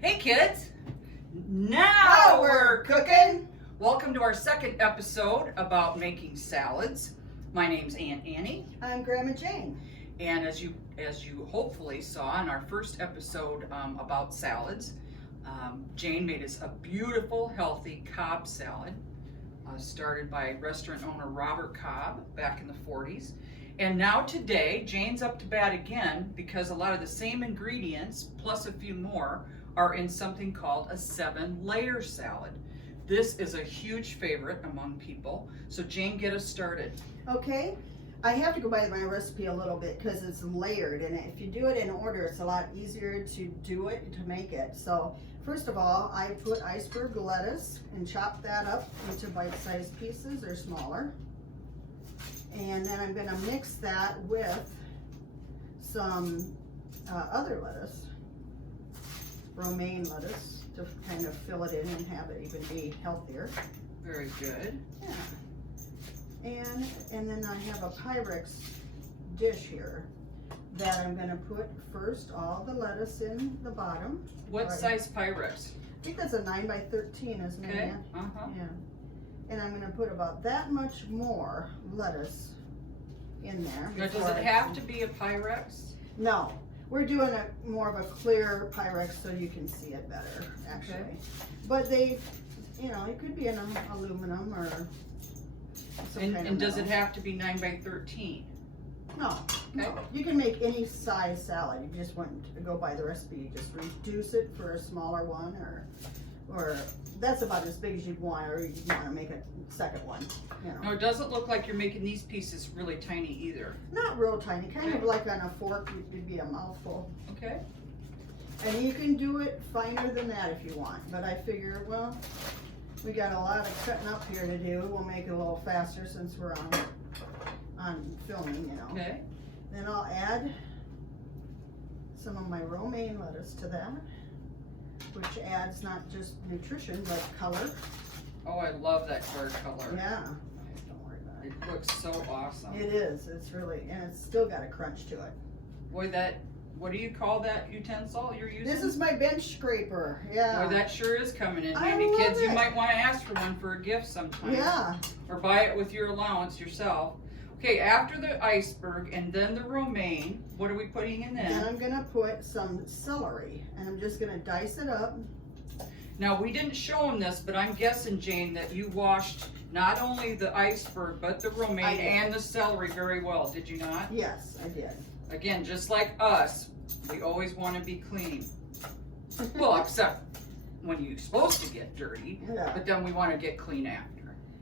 Hey kids, now we're cooking. Welcome to our second episode about making salads. My name's Aunt Annie, I'm Grandma Jane. and as you hopefully saw in our first episode about salads, Jane made us a beautiful, healthy Cobb salad, started by restaurant owner Robert Cobb back in the 40s. And now today, Jane's up to bat again because a lot of the same ingredients, plus a few more, are in something called a 7-layer salad. This is a huge favorite among people. So Jane, get us started. Okay, I have to go by my recipe a little bit because it's layered, and if you do it in order, it's a lot easier to do it, to make it. So first of all, I put iceberg lettuce and chop that up into bite-sized pieces or smaller. And then I'm going to mix that with some other lettuce, romaine lettuce, to kind of fill it in and have it even be healthier. Very good. Yeah. And then I have a Pyrex dish here that I'm going to put first all the lettuce in the bottom. What size Pyrex? I think that's a 9 by 13, isn't it? Okay. Yeah. And I'm going to put about that much more lettuce in there. Now, does it have to be a Pyrex? No, we're doing a more of a clear Pyrex so you can see it better, actually. Okay. But they, you know, it could be an aluminum or some kind of And does it metal. have to be 9 by 13? No, Okay. no. You can make any size salad. You just want to go by the recipe. You just reduce it for a smaller one, or that's about as big as you'd want, or you'd want to make a second one. You know, No, it doesn't look like you're making these pieces really tiny either. not real tiny, kind of Okay. like on a fork. It'd be a mouthful. Okay. And you can do it finer than that if you want. But I figure, well, we got a lot of cutting up here to do. We'll make it a little faster since we're on filming, you know. Okay. Then I'll add some of my romaine lettuce to that, which adds not just nutrition, but color. Oh, I love that clear color. Yeah. Don't worry about it. It looks so awesome. It is. It's really, and it's still got a crunch to it. Boy, what do you call that utensil you're using? This is my bench scraper. Yeah. Boy, that sure is coming in I handy. love Kids, you it. might want to ask for one for a gift sometime. Yeah. Or buy it with your allowance yourself. Okay, after the iceberg and then the romaine, what are we putting in Then then? I'm gonna put some celery, and I'm just gonna dice it up. Now, we didn't show them this, but I'm guessing, Jane, that you washed not only the iceberg, but the I romaine did. and the celery very well, did you not? Yes, I did. Again, just like us, we always want to be clean. Well, except when you're supposed to get dirty, Yeah. but then we want to get clean after.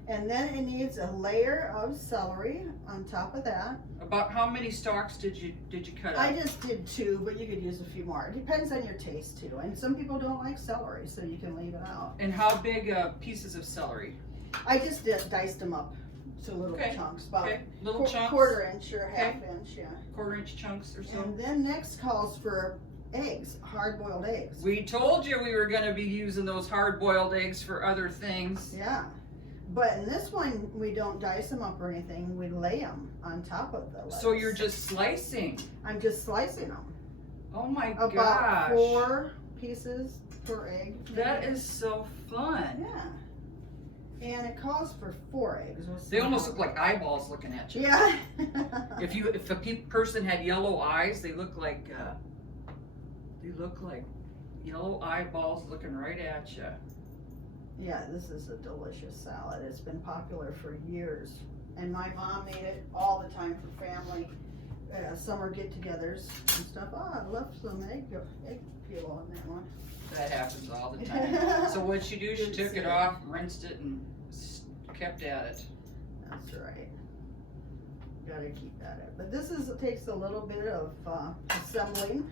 And then it needs a layer of celery on top of that. About how many stalks did you cut I up? just did 2, but you could use a few more. It depends on your taste too. And some people don't like celery, so you can leave it out. And how big pieces of celery? I just diced them up to little Okay. chunks, about Okay, little chunks, quarter inch or Okay. half inch, yeah. quarter-inch chunks or so. And then next calls for eggs, hard-boiled eggs. We told you we were going to be using those hard-boiled eggs for other things. Yeah. But in this one, we don't dice them up or anything. We lay them on top of the lettuce. So you're just slicing. I'm just slicing them. Oh my About gosh. 4 pieces per egg. That is so fun. Yeah. And it calls for 4 eggs. We'll see They almost how- look like eyeballs looking at you. Yeah. If a person had yellow eyes, they look like yellow eyeballs looking right at you. Yeah, this is a delicious salad. It's been popular for years. And my mom made it all the time for family summer get-togethers and stuff. Oh, I left some egg peel on that one. That happens all the time. So what'd she do? She Good to took see it it. off, rinsed it, and kept at it. That's right. Gotta keep at it. But this takes a little bit of assembling.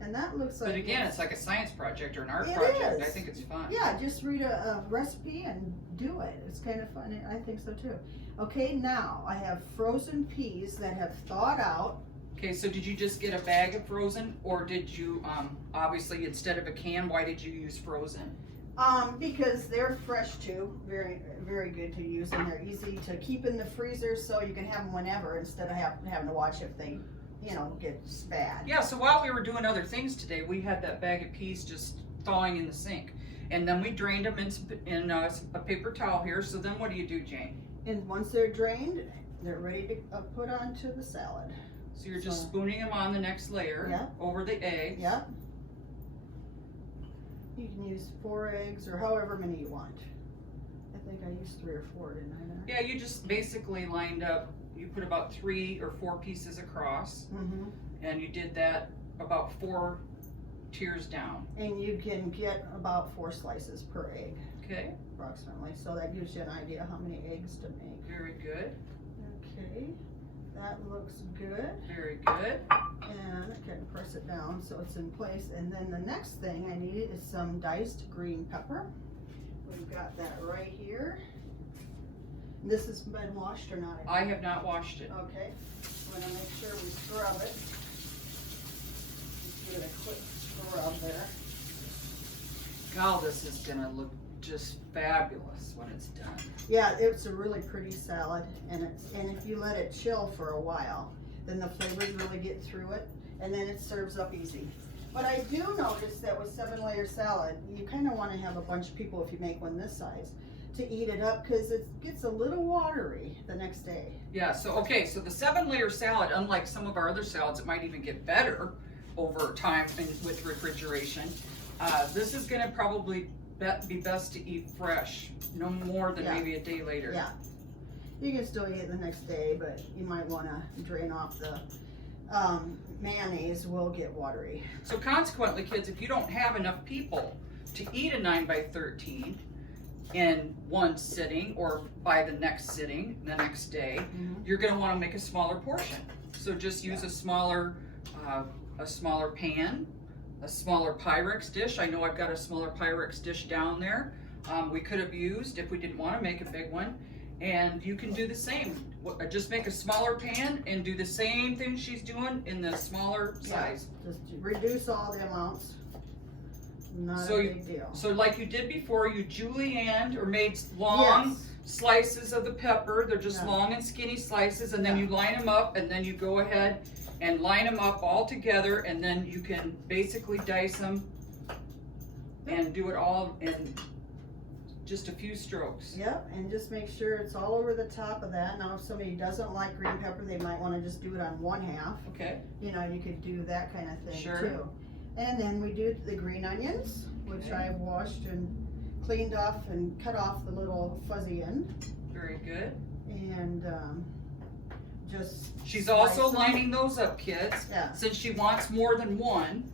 And that looks like. But again, it's like a science project or an art It project. is. I think it's fun. Yeah, just read a recipe and do it. It's kind of fun. I think so too. Okay, now I have frozen peas that have thawed out. Okay, so did you just get a bag of frozen, or did you, obviously instead of a can, why did you use frozen? Because they're fresh too. Very, very good to use, and they're easy to keep in the freezer, so you can have them whenever instead of having to watch if they you know, gets bad. Yeah, so while we were doing other things today, we had that bag of peas just thawing in the sink. And then we drained them in a paper towel here. So then what do you do, Jayne? And once they're drained, they're ready to put onto the salad. So you're just spooning them on the next layer over the eggs. Yep. You can use 4 eggs or however many you want. I think I used 3 or 4, didn't I? Yeah, you just basically lined up, you put about 3 or 4 pieces across. Mm-hmm. And you did that about 4 tiers down. And you can get about 4 slices per egg. Okay. Approximately. So that gives you an idea how many eggs to make. Very good. Okay. That looks good. Very good. And I can press it down so it's in place. And then the next thing I need is some diced green pepper. We've got that right here. This has been washed or not? I have not washed it. Okay. I'm going to make sure we scrub it. Just give it a quick scrub there. God, this is going to look just fabulous when it's done. Yeah, it's a really pretty salad, and if you let it chill for a while, then the flavors really get through it, and then it serves up easy. But I do notice that with 7-layer salad, you kind of want to have a bunch of people, if you make one this size, to eat it up because it gets a little watery the next day. Yeah, so okay, so the 7-layer salad, unlike some of our other salads, it might even get better over time with refrigeration. This is going to probably be best to eat fresh, no more than maybe a day later. Yeah, you can still eat it the next day, but you might want to drain off the mayonnaise. Will get watery. So consequently, kids, if you don't have enough people to eat a 9x13 in one sitting or by the next sitting, the next day, you're going to want to make a smaller portion. So just use a smaller pan, a smaller Pyrex dish. I know I've got a smaller Pyrex dish down there. We could have used if we didn't want to make a big one. And you can do the same. Just make a smaller pan and do the same thing she's doing in the smaller size. Just reduce all the amounts. Not a big deal. So like you did before, you julienned or made long slices of the pepper. They're just long and skinny slices, and then you line them up, and then you go ahead and line them up all together, and then you can basically dice them and do it all in just a few strokes. Yep, and just make sure it's all over the top of that. Now if somebody doesn't like green pepper, they might want to just do it on 1/2. Okay. You know, you could do that kind of thing Sure. too. And then we do the green onions, which I've washed and cleaned off and cut off the little fuzzy end. Very good. And she's also lining those up, kids. Yeah. Since she wants more than one,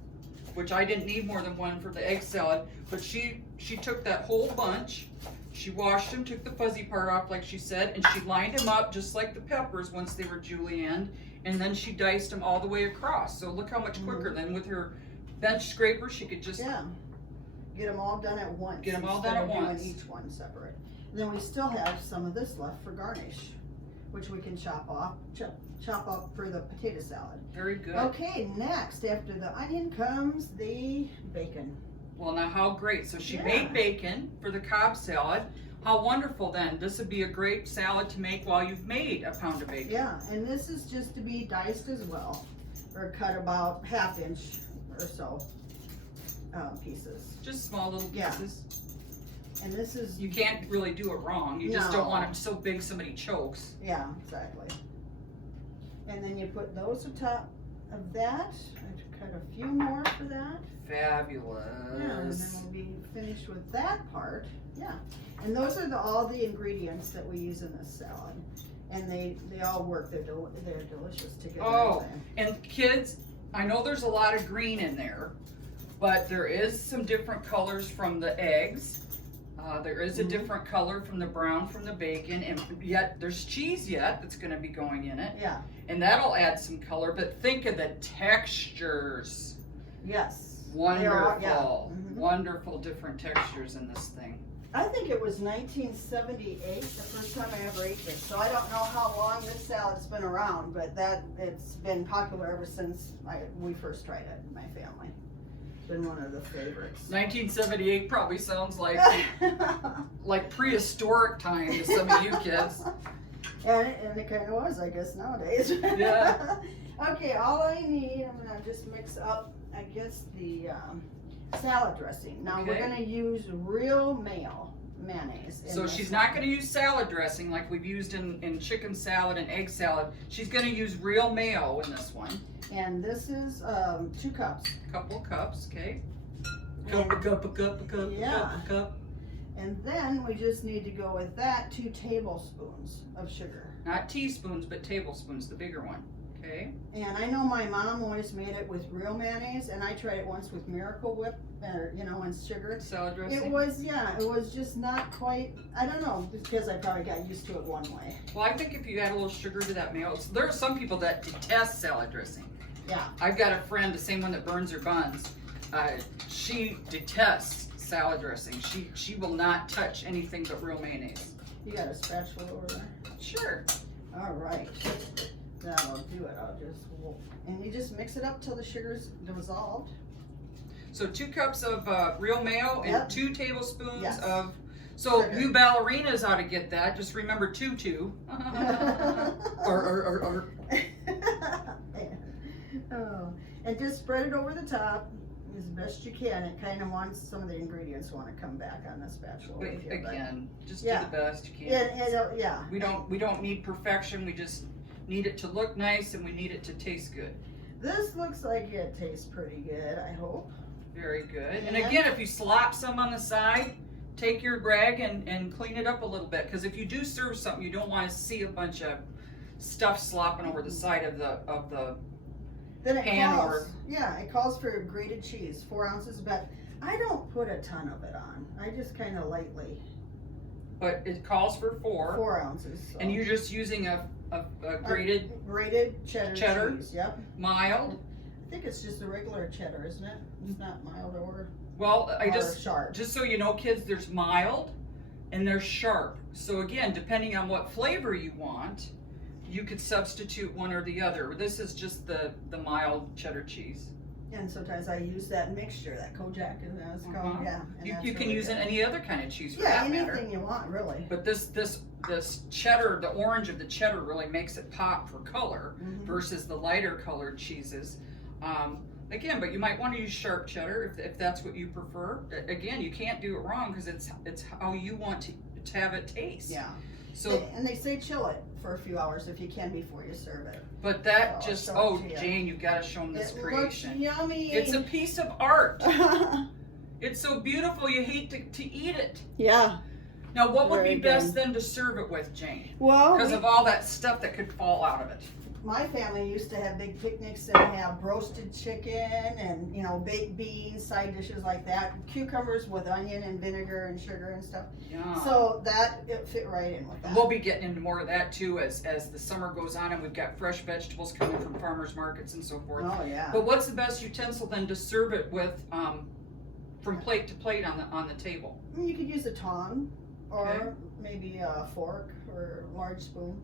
which I didn't need more than one for the egg salad, but she took that whole bunch, she washed them, took the fuzzy part off like she said, and she lined them up just like the peppers once they were julienned, and then she diced them all the way across. So look how much quicker than with her bench scraper, she could just get them all done at once. Get them all done at once. Doing each one separate. And then we still have some of this left for garnish, which we can chop up for the potato salad. Very good. Okay, next after the onion comes the bacon. Well, now how great. So she made bacon for the Cobb salad. How wonderful then. This would be a great salad to make while you've made a pound of bacon. Yeah, and this is just to be diced as well, or cut about 1/2 inch or so pieces. Just small little pieces. And this is... You can't really do it wrong. You just don't want them so big somebody chokes. Yeah, exactly. And then you put those on top of that. I cut a few more for that. Fabulous. Yeah, and then we'll be finished with that part. Yeah. And those are all the ingredients that we use in this salad. And they all work. They're delicious together. Oh, and kids, I know there's a lot of green in there, but there is some different colors from the eggs. There is a different color from the brown from the bacon, and yet there's cheese yet that's going to be going in it. Yeah. And that'll add some color, but think of the textures. Yes. Wonderful. Wonderful different textures in this thing. I think it was 1978, the first time I ever ate this. So I don't know how long this salad's been around, but it's been popular ever since we first tried it in my family. It's been one of the favorites. 1978 probably sounds like like prehistoric time to some of you kids. And it kind of was, I guess, nowadays. Yeah. Okay, all I need, I'm gonna just mix up, I guess, the salad dressing. Now we're Okay. gonna use real Mayo mayonnaise. in So this she's one. not going to use salad dressing like we've used in chicken salad and egg salad. She's going to use real mayo in this one. And this is 2 cups. Couple cups, okay? And- Cup. Yeah. And then we just need to go with that 2 tablespoons of sugar. Not teaspoons, but tablespoons, the bigger one. Okay? And I know my mom always made it with real mayonnaise, and I tried it once with Miracle Whip, and sugar. Salad dressing. It was just not quite, I don't know, because I probably got used to it one way. Well, I think if you add a little sugar to that mayo, there are some people that detest salad dressing. Yeah. I've got a friend, the same one that burns her buns. She detests salad dressing. She will not touch anything but real mayonnaise. You got a spatula over there? Sure. All right. That'll do it. And you just mix it up till the sugar's dissolved. So 2 cups of real mayo and Yep. 2 tablespoons Yes. of. So Sugar. you ballerinas ought to get that. Just remember 2. or Oh, and just spread it over the top as best you can. It kind of wants some of the ingredients want to come back on the spatula. with you, but- again, just Yeah. do the best you can. Yeah. We don't need perfection. We just need it to look nice and we need it to taste good. This looks like it tastes pretty good, I hope. Very good. And Yeah. again, if you slop some on the side, take your rag and clean it up a little bit. Because if you do serve something, you don't want to see a bunch of stuff slopping over the side of the Then it pan it calls for grated cheese, 4 ounces, but I don't put a ton of it on. I just kind of lightly, but it calls for 4. 4 ounces. So. And you're just using a grated grated cheddar cheese, yep. mild. I think it's just a regular cheddar, isn't it? It's not mild or Well, sharp. just so you know, kids, there's mild and there's sharp. So again, depending on what flavor you want, you could substitute one or the other. This is just the mild cheddar cheese. And sometimes I use that mixture, that Kojak, is that what it's called? Uh-huh. Yeah. and You that's can really use good. any other kind of cheese for Yeah, that matter. anything you want, really. But this cheddar, the orange of the cheddar really makes it pop for color Mhm. versus the lighter colored cheeses. Again, but you might want to use sharp cheddar if that's what you prefer. Again, you can't do it wrong because it's how you want to have it taste. Yeah. So, And they say chill it for a few hours if you can before you serve it. but that So, just show it to you. Jane, you got to show them this It creation. looks yummy. It's a piece of art. It's so beautiful. You hate to eat it. Yeah. Now, what would Very be best good. then to serve it with, Jane? Well, Because of all that stuff that could fall out of it. my family used to have big picnics and have roasted chicken and, baked beans, side dishes like that. Cucumbers with onion and vinegar and sugar and stuff. Yeah. So it fit right in with that. And we'll be getting into more of that too as the summer goes on and we've got fresh vegetables coming from farmers markets and so forth. Oh, yeah. But what's the best utensil then to serve it with from plate to plate on the table? You could use a tongue or Okay. maybe a fork or a large spoon.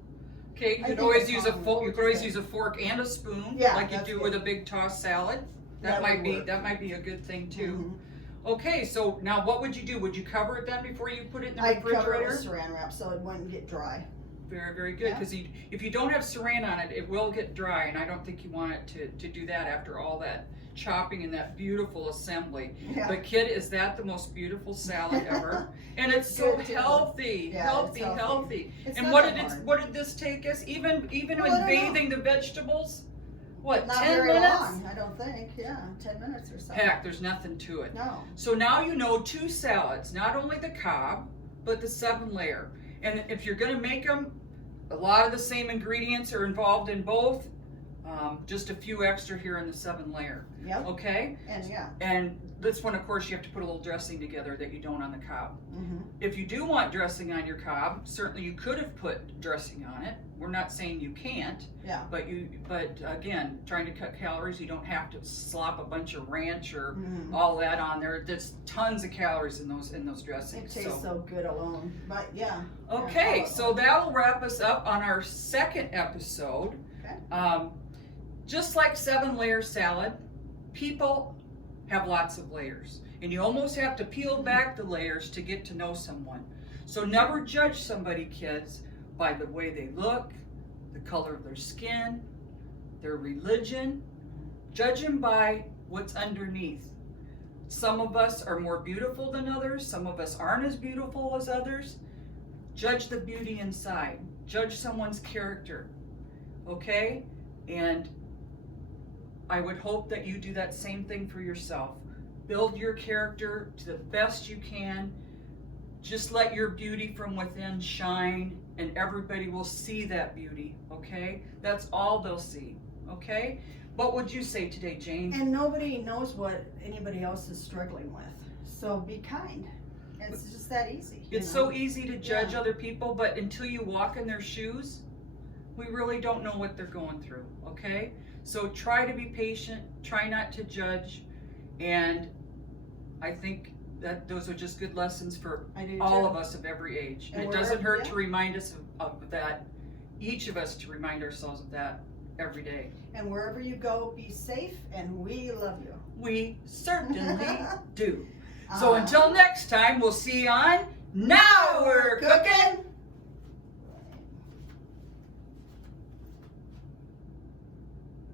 Okay, you I could think always a use a tongue fork. You would could always be use a fork and a spoon, Yeah, like you that's do good. with a big tossed salad. That would work. That might be a good thing too. Mhm. Okay, so now what would you do? Would you cover it then before you put it in the I'd cover it refrigerator? with saran wrap so it wouldn't get dry. Very, very good. Yeah. Because if you don't have saran on it, it will get dry, and I don't think you want it to do that after all that chopping and that beautiful assembly. Yeah. But kid, is that the most beautiful salad ever? And it's so Good, too. healthy, Yeah, healthy, it's healthy. healthy. It's And not what that did hard. what did this take us? Even Well, I in don't know. bathing the vegetables, what, Not 10 very minutes? long, I don't think. Yeah, 10 minutes or so. Heck, there's nothing to it. No. So now you know 2 salads, not only the Cobb, but the 7-layer. And if you're gonna make them, a lot of the same ingredients are involved in both, just a few extra here in the 7-layer, Yep. okay? And yeah. And this one, of course, you have to put a little dressing together that you don't on the Cobb. Mm-hmm. If you do want dressing on your Cobb, certainly you could have put dressing on it. We're not saying you can't, Yeah. but again, trying to cut calories, you don't have to slop a bunch of ranch or Mhm. all that on there. There's tons of calories in those It dressings. tastes so good alone. But yeah. Okay, Yeah, so that'll wrap us up on our 2nd episode. Okay. Just like 7-layer salad, people have lots of layers, and you almost have to peel back the layers to get to know someone. So never judge somebody, kids, by the way they look, the color of their skin, their religion. Judge them by what's underneath. Some of us are more beautiful than others. Some of us aren't as beautiful as others. Judge the beauty inside. Judge someone's character. Okay? And I would hope that you do that same thing for yourself. Build your character to the best you can. Just let your beauty from within shine, and everybody will see that beauty. Okay? That's all they'll see. Okay? What would you say today, Jayne? And nobody knows what anybody else is struggling with. So be kind. It's just that easy. It's so easy to judge other people, but until you walk in their shoes, we really don't know what they're going through, okay? So try to be patient, try not to judge, and I think that those are just good lessons for all of us of every age. And it doesn't hurt to remind us of that, each of us to remind ourselves of that every day. And wherever you go, be safe, and we love you. We certainly do. So until next time, we'll see you on Now We're Cooking!